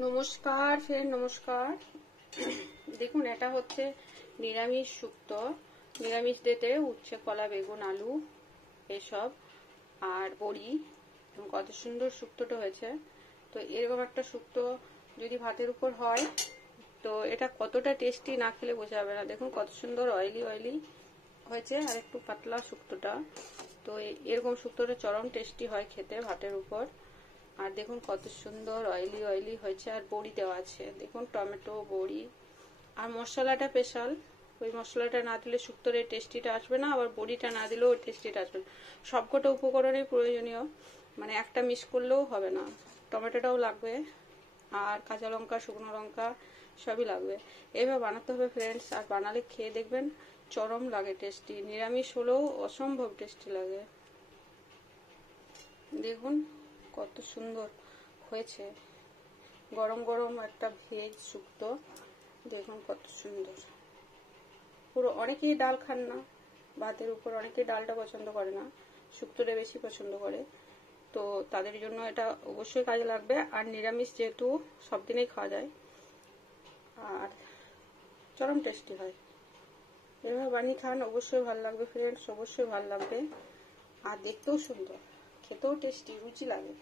নমস্কার ফ্রেন্ড, নমস্কার। দেখুন, এটা হচ্ছে নিরামিষ শুক্তো। নিরামিষ দিতে উচ্ছে, কলা, বেগুন, আলু এসব আর বড়ি। কত সুন্দর শুক্তোটা হয়েছে। তো এরকম একটা শুক্তো যদি ভাতের উপর হয় তো এটা কতটা টেস্টি না খেলে বোঝা যাবে না। দেখুন কত সুন্দর অয়েলি অয়েলি হয়েছে আর একটু পাতলা শুক্তোটা। তো এরকম শুক্তোটা চরম টেস্টি হয় খেতে ভাতের উপর। আর দেখুন কত সুন্দর অয়েলি অয়েলি হয়েছে আর বড়ি দেওয়া আছে। দেখুন টমেটো, বড়ি আর মশলাটা স্পেশাল। ওই মশলাটা না দিলে শুক্তোর এই টেস্টিটা আসবে না, আবার বড়িটা না দিলেও ওই টেস্টিটা আসবে না। সবকটা উপকরণই প্রয়োজনীয়, মানে একটা মিস করলেও হবে না। টমেটোটাও লাগবে আর কাঁচা লঙ্কা, শুকনো লঙ্কা সবই লাগবে। এইভাবে বানাতে হবে ফ্রেন্ডস, আর বানালে খেয়ে দেখবেন চরম লাগে টেস্টি। নিরামিষ হলেও অসম্ভব টেস্টি লাগে। দেখুন কত সুন্দর হয়েছে। গরম গরম একটা ভেজ শুক্তো, দেখুন কত সুন্দর। পুরো অনেকেই ডাল খান না ভাতের উপর, অনেকেই ডালটা পছন্দ করে না, শুক্তোটা বেশি পছন্দ করে। তো তাদের জন্য এটা অবশ্যই কাজে লাগবে। আর নিরামিষ যেহেতু সব দিনেই খাওয়া যায় আর চরম টেস্টি হয়। এভাবে বানিয়ে খান, অবশ্যই ভালো লাগবে ফ্রেন্ডস, অবশ্যই ভালো লাগবে। আর দেখতেও সুন্দর, খেতেও টেস্টি, রুচি লাগে,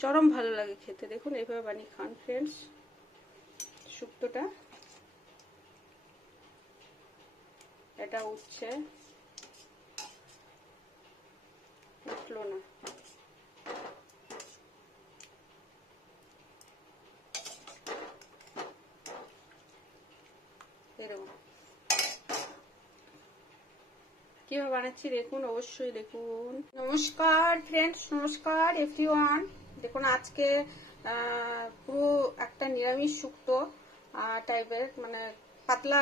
চরম ভালো লাগে খেতে। দেখুন এইভাবে বানিয়ে খান ফ্রেন্ডস শুক্তোটা। এটা উঠছে, উঠলো না। এরকম কিভাবে বানাচ্ছি দেখুন, অবশ্যই দেখুন। নমস্কার ফ্রেন্ডস, নমস্কার এভরিওয়ান। দেখুন আজকে পুরো একটা নিরামিষ শুক্তো টাইপের, মানে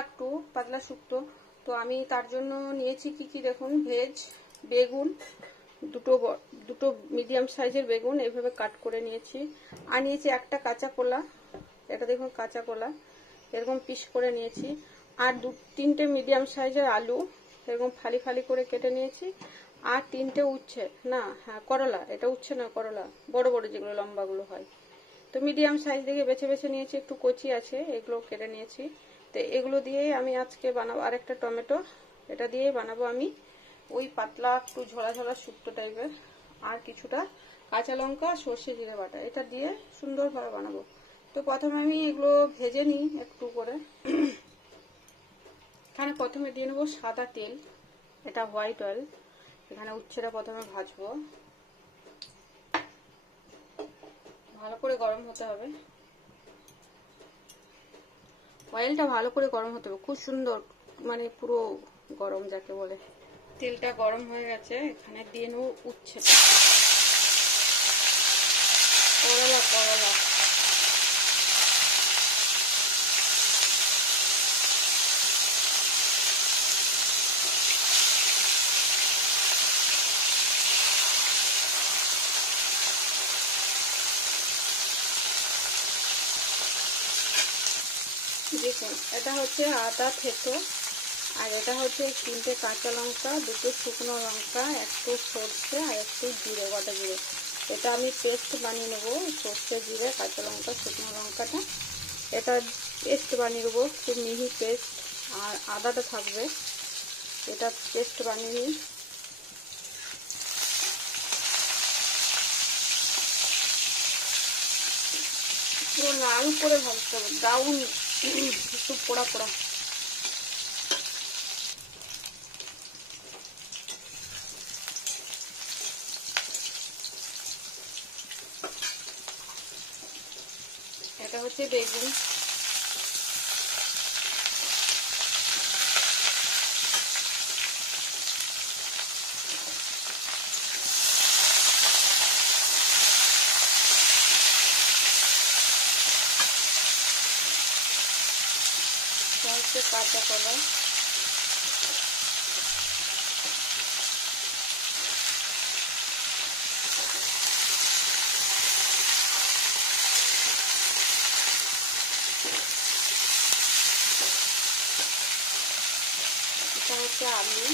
একটু পাতলা শুক্তো। তো আমি তার জন্য নিয়েছি কি কি দেখুন, ভেজ বেগুন, দুটো মিডিয়াম সাইজের বেগুন এইভাবে কাট করে নিয়েছি। আর নিয়েছি একটা কাঁচা কলা, এটা দেখুন কাঁচা কলা এরকম পিস করে নিয়েছি। আর তিনটে মিডিয়াম সাইজের আলু এরকম ফালি ফালি করে কেটে নিয়েছি। আর তিনটে উচ্ছে, না হ্যাঁ করলা, এটা উচ্ছে না করলা, বড় বড় যেগুলো লম্বাগুলো হয়। তো মিডিয়াম সাইজ দেখে বেছে বেছে নিয়েছি, একটু কচি আছে, এগুলো কেটে নিয়েছি। তো এগুলো দিয়েই আমি আজকে বানাবো। আর একটা টমেটো, এটা দিয়েই বানাবো আমি ওই পাতলা একটু ঝোলা ঝোলা শুক্তো টাইপের। আর কিছুটা কাঁচা লঙ্কা, সর্ষে জিরে বাটা, এটা দিয়ে সুন্দরভাবে বানাবো। তো প্রথমে আমি এগুলো ভেজে নিই একটু করে। এখানে প্রথমে দিয়ে নেবো সাদা তেল, এটা হোয়াইট অয়েল। এখানে উচ্ছেটা প্রথমে ভাজবো, ভালো করে গরম হতে হবে। অয়েলটা ভালো করে গরম হতে হবে, খুব সুন্দর, মানে পুরো গরম যাকে বলে। তেলটা গরম হয়ে গেছে, এখানে দিয়ে নেবো উচ্ছেটা। করলা করলা দেখুন, এটা হচ্ছে আদা থেতো, আর এটা হচ্ছে তিনটে কাঁচা লঙ্কা, দুটো শুকনো লঙ্কা, একটু সর্ষে আর একটু জিরে, গোটা জিরে। এটা আমি পেস্ট বানিয়ে নেবো, সর্ষে জিরে কাঁচা লঙ্কা শুকনো লঙ্কাটা, এটা পেস্ট বানিয়ে নেবো, খুব মিহি পেস্ট। আর আদাটা থাকবে, এটা পেস্ট বানিয়ে নিই। পুরো লাল করে ভাজতে হবে, ব্রাউন, একটু পোড়া পোড়া। এটা হচ্ছে বেগুন, হচ্ছে কাঁচা কলা, এটা হচ্ছে আলু,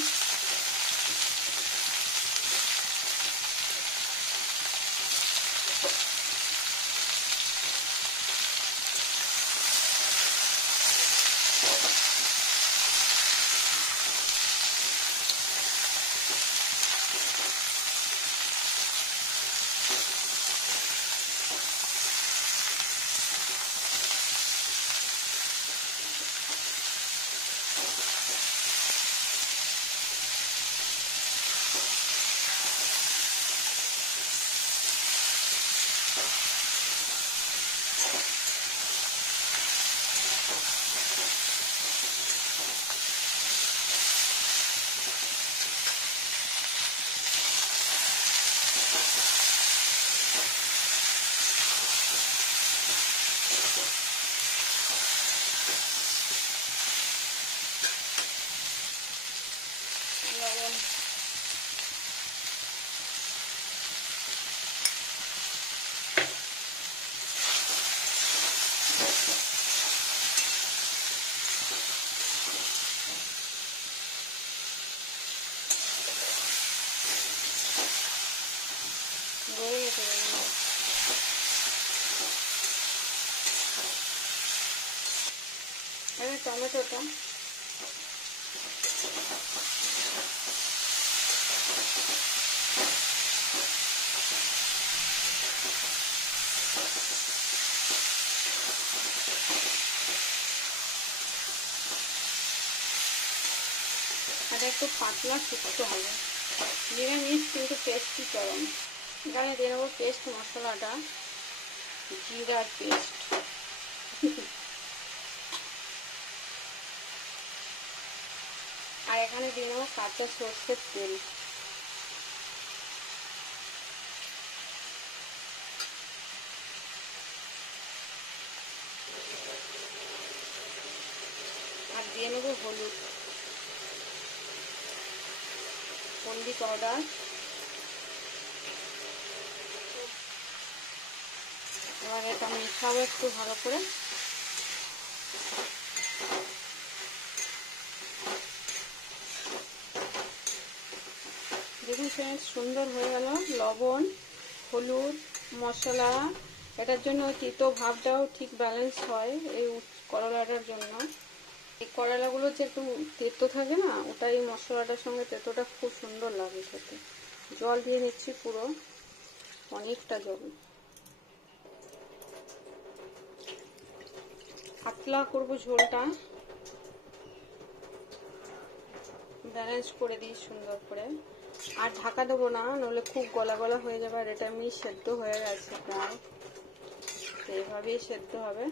এবার টমেটোটা এটা একটু পাতলা শুকতে হবে, নিরামিষ কিন্তু টেস্টি চরম। এখানে দিয়ে নেবো পেস্ট মশলাটা, জিরার পেস্ট, আর এখানে দিয়ে নেবো কাঁচা সর্ষের তেল। আর দিয়ে নেবো হলুদ, হলদি পাউডার, এবার এটা মেশাবো একটু ভালো করে। দেখুন ফ্রেন্ডস, সুন্দর হয়ে গেল। লবণ, হলুদ, মশলা, এটার জন্য তিতো ভাবটাও ঠিক ব্যালেন্স হয় এই করলাটার জন্য। এই করলাগুলো যে একটু তেতো থাকে না, ওটাই মশলাটার সঙ্গে তেতোটা খুব সুন্দর লাগে খেতে। জল দিয়ে নিচ্ছি পুরো, অনেকটা জল। পাতলা করবো ঝোলটা, ব্যালেন্স করে দিই সুন্দর করে। আর ঢাকা দেবো না, নইলে খুব গলা গলা হয়ে যাবে। আর এটা এমনি সেদ্ধ হয়ে গেছে প্রায়, এইভাবেই সেদ্ধ হবে।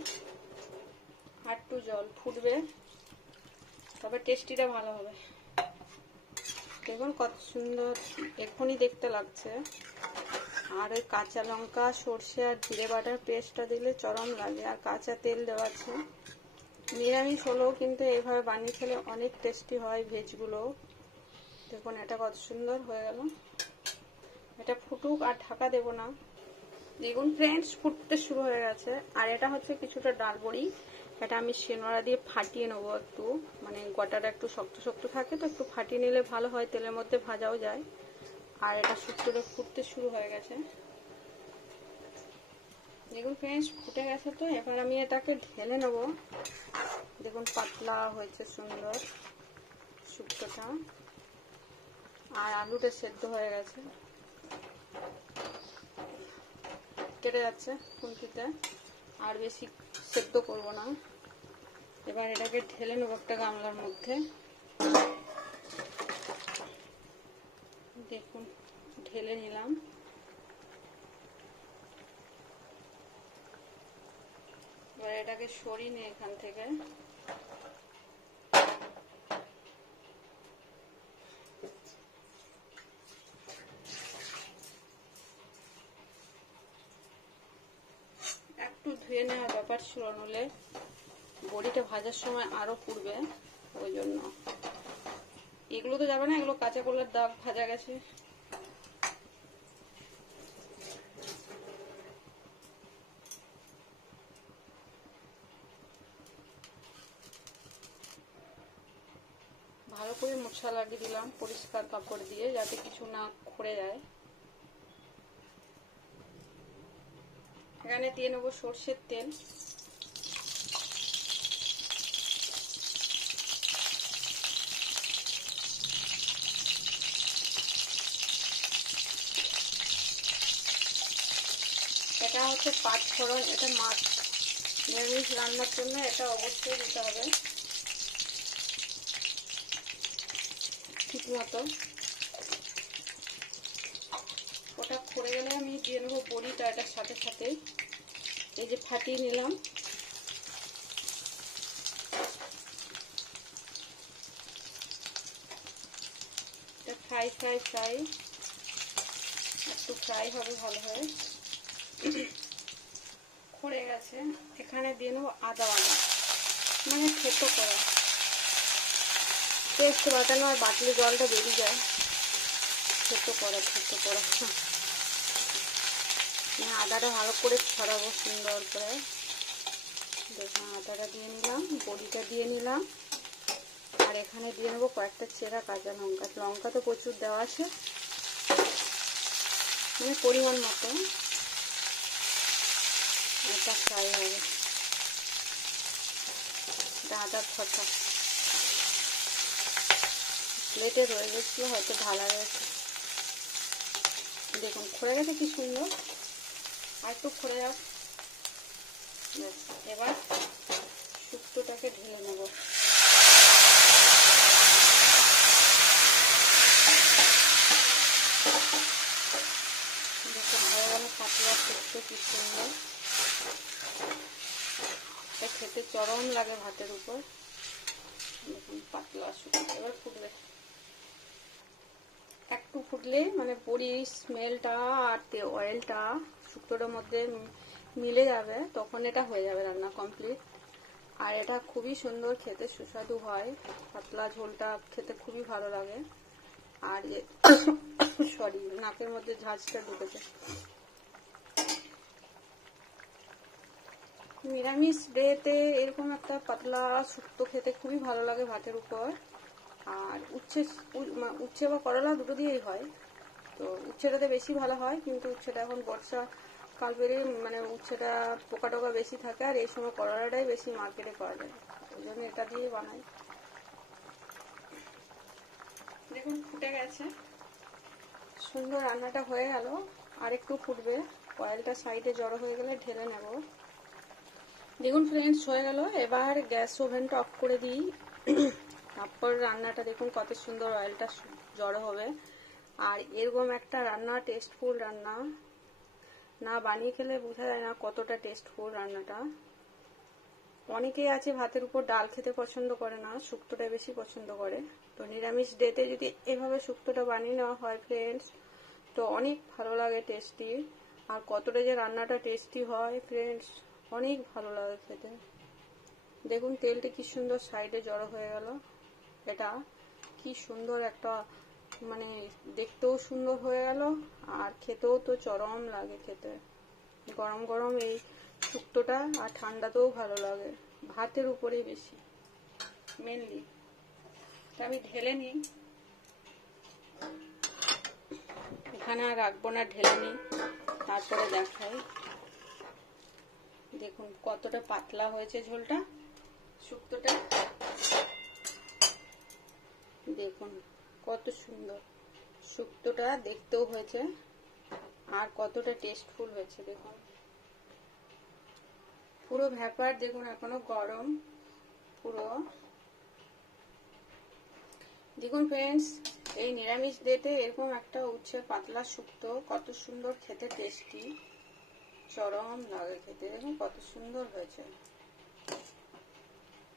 আর একটু জল ফুটবে, তবে টেস্টিটা ভালো হবে। দেখুন কত সুন্দর এখনই দেখতে লাগছে। আর ওই কাঁচা লঙ্কা, সর্ষে আর জিরে বাটার পেস্টটা দিলে চরম লাগে। আর কাঁচা তেল দেওয়া আছে। নিরামিষ হলেও কিন্তু এইভাবে বানিয়ে খেলে অনেক টেস্টি হয় ভেজগুলো। দেখুন এটা কত সুন্দর হয়ে গেল। এটা ফুটুক, আর ঢাকা দেব না। দেখুন ফ্রেন্ডস, ফুটতে শুরু হয়ে গেছে। আর এটা হচ্ছে কিছুটা ডাল বড়ি, এটা আমি শিলনোড়া দিয়ে ফাটিয়ে নেবো একটু, মানে গোটাটা একটু শক্ত শক্ত থাকে তো, একটু ফাটিয়ে নিলে ভালো হয়, তেলের মধ্যে ভাজাও যায়। আর এটা শুক্তোটা ফুটতে শুরু হয়ে গেছে। দেখুন ফ্রেন্ডস, ফুটে গেছে তো, এবার আমি এটাকে ঢেলে নেব। দেখুন পাতলা হয়েছে সুন্দর শুক্তোটা, আর আলুটা সেদ্ধ হয়ে গেছে, কেটে যাচ্ছে খুন্তিতে। আর বেশি সেদ্ধ করব না। এবার এটাকে ঢেলে নেব একটা গামলার মধ্যে। দেখুন ঢেলে নিলাম। এবার এটাকে সরিয়ে নিই এখান থেকে। একটু ধুয়ে নেওয়ার ব্যাপার ছিল, নইলে বড়িটা ভাজার সময় আরো পুড়বে, ওই জন্য। এগুলো তো যাবে না, এগুলো কাঁচা কলার দাগ ভাজা গেছে। ভালো করে মশলা লাগিয়ে দিলাম পরিষ্কার কাপড় দিয়ে, যাতে কিছু না খড়ে যায়। এখানে দিয়ে নেবো সর্ষের তেল। এটা হচ্ছে পাঁচ ফোড়ন, এটা মাছ নিরামিষ রান্নার জন্য এটা অবশ্যই দিতে হবে ঠিক মতো। ওটা পড়ে গেলে আমি দিয়ে নেবো বড়িটা এটার সাথে সাথে। এই যে ফাটিয়ে নিলাম, এটা ফ্রাই ফ্রাই ফ্রাই একটু ফ্রাই হবে ভালো হয়। পড়ে গেছে, এখানে দিয়ে নেবো আদা বাটা, মানে থেতো করা। পেস্ট বাটানো আর বাটলে জলটা বেরিয়ে যায়, থেতো করা। আদাটা ভালো করে ছড়াবো সুন্দর করে। দেখুন আদাটা দিয়ে নিলাম, বড়িটা দিয়ে নিলাম, আর এখানে দিয়ে নেবো কয়েকটা চেরা কাঁচা লঙ্কা। লঙ্কা তো প্রচুর দেওয়া আছে, মানে পরিমাণ মতো। এটা ফ্রাই হবে, আদার খসা প্লেটে রয়ে গেছিল, হয়তো ঢালা রয়েছে। দেখুন খুলে গেছে কি সুন্দর। আর একটু খুলে যাও। এবার শুক্তোটাকে ঢেলে নেব। দেখুন হয়ে গেল পাতলা শুক্তো, কি সুন্দর। এটা খেতে চরম লাগে ভাতের উপর। দেখুন পাতলা শুক্তো এবার ফুটবে। একটু ফুটলে মানে বড়ির স্মেলটা আর অয়েলটা শুক্তোটার মধ্যে মিলে যাবে, তখন এটা হয়ে যাবে রান্না কমপ্লিট। আর এটা খুবই সুন্দর খেতে, সুস্বাদু হয়। পাতলা ঝোলটা খেতে খুবই ভালো লাগে। আর সরি, নাকের মধ্যে ঝাঁঝটা ঢুকেছে। নিরামিষ ডেতে এরকম একটা পাতলা শুক্তো খেতে খুবই ভালো লাগে ভাতের উপর। আর উচ্ছে বা করলা দুটো দিয়েই হয়। তো উচ্ছেটাতে বেশি ভালো হয়, কিন্তু উচ্ছেটা এখন বর্ষাকাল বেরিয়ে মানে উচ্ছেটা পোকা টোকা বেশি থাকে, আর এই সময় করলাটাই বেশি মার্কেটে পাওয়া যায়, ওই জন্য এটা দিয়ে বানাই। দেখুন ফুটে গেছে সুন্দর, রান্নাটা হয়ে গেল। আর একটু ফুটবে, অয়েলটা সাইডে জড়ো হয়ে গেলে ঢেলে নেব। দেখুন ফ্রেন্ডস হয়ে গেল। এবার গ্যাস ওভেনটা অফ করে দিই। তারপর রান্নাটা দেখুন কত সুন্দর অয়েলটা জড়ো হবে। আর এরকম একটা রান্না, টেস্টফুল রান্না, না বানিয়ে খেলে বোঝা যায় না কতটা টেস্টফুল রান্নাটা। অনেকেই আছে ভাতের উপর ডাল খেতে পছন্দ করে না, শুক্তোটা বেশি পছন্দ করে। তো নিরামিষ ডেতে যদি এভাবে শুক্তোটা বানিয়ে নেওয়া হয় ফ্রেন্ডস, তো অনেক ভালো লাগে, টেস্টি। আর কতটা যে রান্নাটা টেস্টি হয় ফ্রেন্ডস, অনেক ভালো লাগে খেতে। দেখুন তেলটা কি সুন্দর সাইডে জড়ো হয়ে গেল। এটা কি সুন্দর একটা মানে দেখতেও সুন্দর হয়ে গেল, আর খেতেও তো চরম লাগে খেতে। গরম গরম এই শুক্তোটা, আর ঠান্ডাতেও ভালো লাগে, ভাতের উপরেই বেশি মেনলি। আমি ঢেলে নিই, এখানে আর রাখবো না, ঢেলে নিই তারপরে দেখাই। দেখুন কতটা পাতলা হয়েছে ঝোলটা, শুক্তোটা দেখুন কত সুন্দর শুক্তোটা দেখতেও হয়েছে, আর কতটা টেস্টফুল হয়েছে। দেখুন পুরো ভ্যাপার, দেখুন এখনো গরম পুরো। দেখুন ফ্রেন্ডস, এই নিরামিষ ডেতে এরকম একটা উচ্ছে পাতলা শুক্তো কত সুন্দর খেতে, টেস্টি, চরম লাগে খেতে। দেখুন কত সুন্দর হয়েছে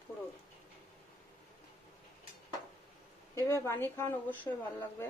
পুরো। এভাবে বানিয়ে খান, অবশ্যই ভালো লাগবে।